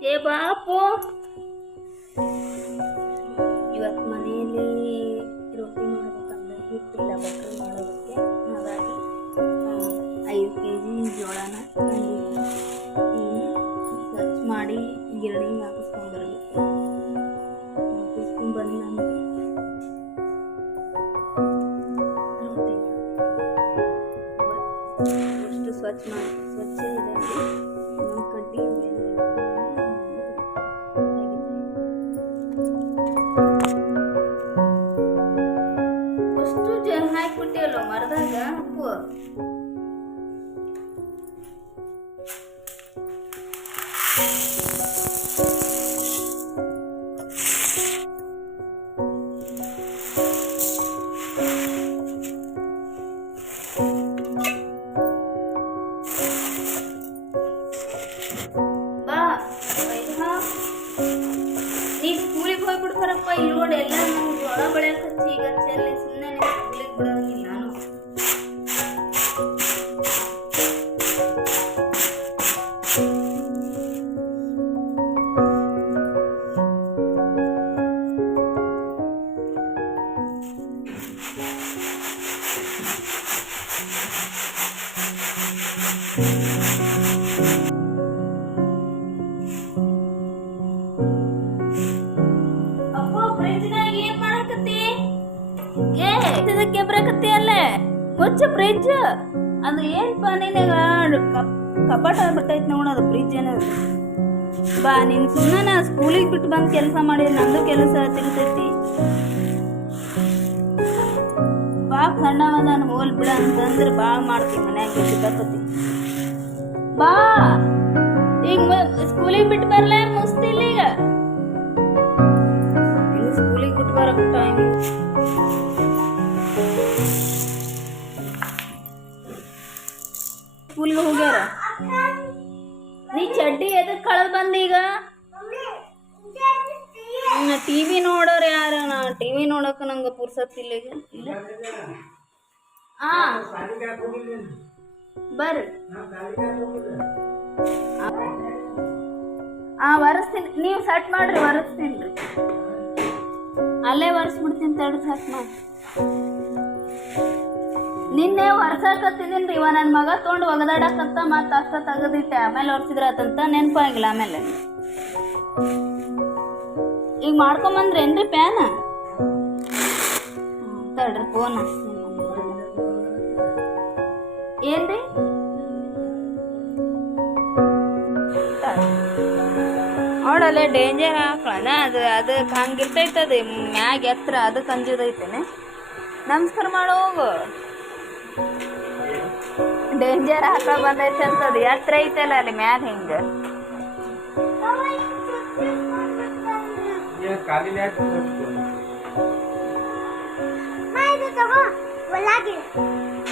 ಏ ಬಾಪು ಇವತ್ತು ಮನೆಯಲ್ಲಿ ರೊಟ್ಟಿ ಮಾಡ್ಬೇಕಂದ್ರೆ ಹಿಟ್ಟಿಲ್ಲ, ಬಟ್ರಿ ಮಾಡೋದಕ್ಕೆ ಹಾಗಾಗಿ ಐದು ಕೆ ಜಿ ಜೋಳನ. ಸ್ವಚ್ಛ ಮಾಡಿ ಗಿರಣಿಗೆ ಹಾಕಿಸ್ಕೊಂಡ್ಬರ್ಬೇಕು ಹಾಕಿಸ್ಕೊಂಡ್ಬಂದು ನಾನು ರೊಟ್ಟಿ. ಅಷ್ಟು ಸ್ವಚ್ಛ ಮಾಡಿ, ಸ್ವಚ್ಛ ಇದೆ ಕಡ್ಡಿ ಸ್ಕೂಲಿಗೆ ಹೋಗ್ಬಿಡ್ತಾರಪ್ಪ ಇಲ್ಲಿ ನೋಡಿ ಎಲ್ಲ ನಾವು ಜೋಳ ಬೆಳೆಯಕ್ಕೆ ಹಚ್ಚಿ ಈಗ ಚೆಲ್ಲಿ ಸುಮ್ಮನೆ ಸ್ಕೂಲಿಗೆ ಬಿಡೋಂಗಿಲ್ಲ ಬರಕತ್ತಿ ಅಲ್ಲೇ. ಮುಚ್ಚ ಫ್ರಿಜ್ ಅದು ಏನಪ್ಪ ನಿನಗ? ಕಪ್- ಕಪಾಟ ಬಿಟ್ಟೈತಿ ನೋಡ ಅದು ಫ್ರಿಜ್ ಏನದು. ಬಾ, ನೀನು ಸುಮ್ಮನೆ ಸ್ಕೂಲಿಗೆ ಬಿಟ್ಟು ಬಂದು ಕೆಲಸ ಮಾಡಿದ್ರೆ ನಂದು ಕೆಲಸ ತಿಳ್ತೈತಿ. ಬಾ ಸಣ್ಣವ ನಾನು ಹೋಲ್ ಬಿಡ ಅಂತಂದ್ರೆ ಭಾಳ ಮಾಡ್ತೀನಿ ಮನ್ಯಾಗ ಬಿಟ್ಟು ಬಾ. ಈಗ ಸ್ಕೂಲಿಗೆ ಬಿಟ್ಟು ಬರ್ಲ ಮುಸ್ತಿಲ್ಲ ಈಗ. ಸ್ಕೂಲಿಗೆ ಬಿಟ್ಟು ಬರಕ್ಕೆ ಟೈಮ್ ಸ್ಕೂಲ್ಗೆ ಹೋಗ್ಯಾರ? ನೀ ಚಡ್ಡಿ ಎದಕ್ ಕಳೆದ್ ಬಂದೀಗ ಟಿ ವಿ ನೋಡೋರು ಯಾರ? ಟಿ ವಿ ನೋಡಕ್ಕೆ ನಂಗೆ ಪುರ್ಸತ್ತಿಲ್ಲ ಈಗ. ಇಲ್ಲ ಹಾಂ. ಬರ್ರಿ ಹಾಂ ಒರೆಸ್ತೀನಿ. ನೀವು ಸೆಟ್ ಮಾಡಿರಿ ಒರೆಸ್ತೀನಿ. ರೀ ಅಲ್ಲೇ ಒರೆಸ್ಬಿಡ್ತೀನಿ ತಡ್ರಿ ಸೆಟ್ ಮಾಡಿ. ನಿನ್ನೆ ಒರ್ಸಾಕತ್ತಿದ್ದೀನಿ ರೀ ಇವ ನನ್ನ ಮಗ ತೊಗೊಂಡು ಒಗದಾಡಕ್ಕಂತ ಮತ್ತೆ ಅಷ್ಟ ತೆಗೆದಿಟ್ಟೆ ಆಮೇಲೆ ಒರೆಸಿದ್ರ ಆತಂತ ನೆನಪಾಗಿಲ್ಲ ಆಮೇಲೆ. ಈಗ ಮಾಡ್ಕೊಂಬಂದ್ರೇನ್ರಿ ಪ್ಯಾನ್ ತಡ್ರಿ ಫೋನ್ ಏನ್ರಿ ನೋಡಲ್ಲ ಡೇಂಜರ್ ಹಾಕೋಣ ಅದು ಅದು ಹಂಗಿರ್ತೈತೆ ಅದು ಮ್ಯಾಗ ಎತ್ತರ ಅದಕ್ಕೆ ಅಂಜದೈತೇನೆ ನಮಸ್ಕಾರ ಮಾಡೋ, ಹೋಗು. ಡೇಂಜರ್ ಹಾಕ ಬಂದೈತೆ ಅಂತದು. ಎತ್ತರ ಐತಲ್ಲ ಅಲ್ಲಿ ಮ್ಯಾಗ ಹಿಂಗ. तो सगळं वलागे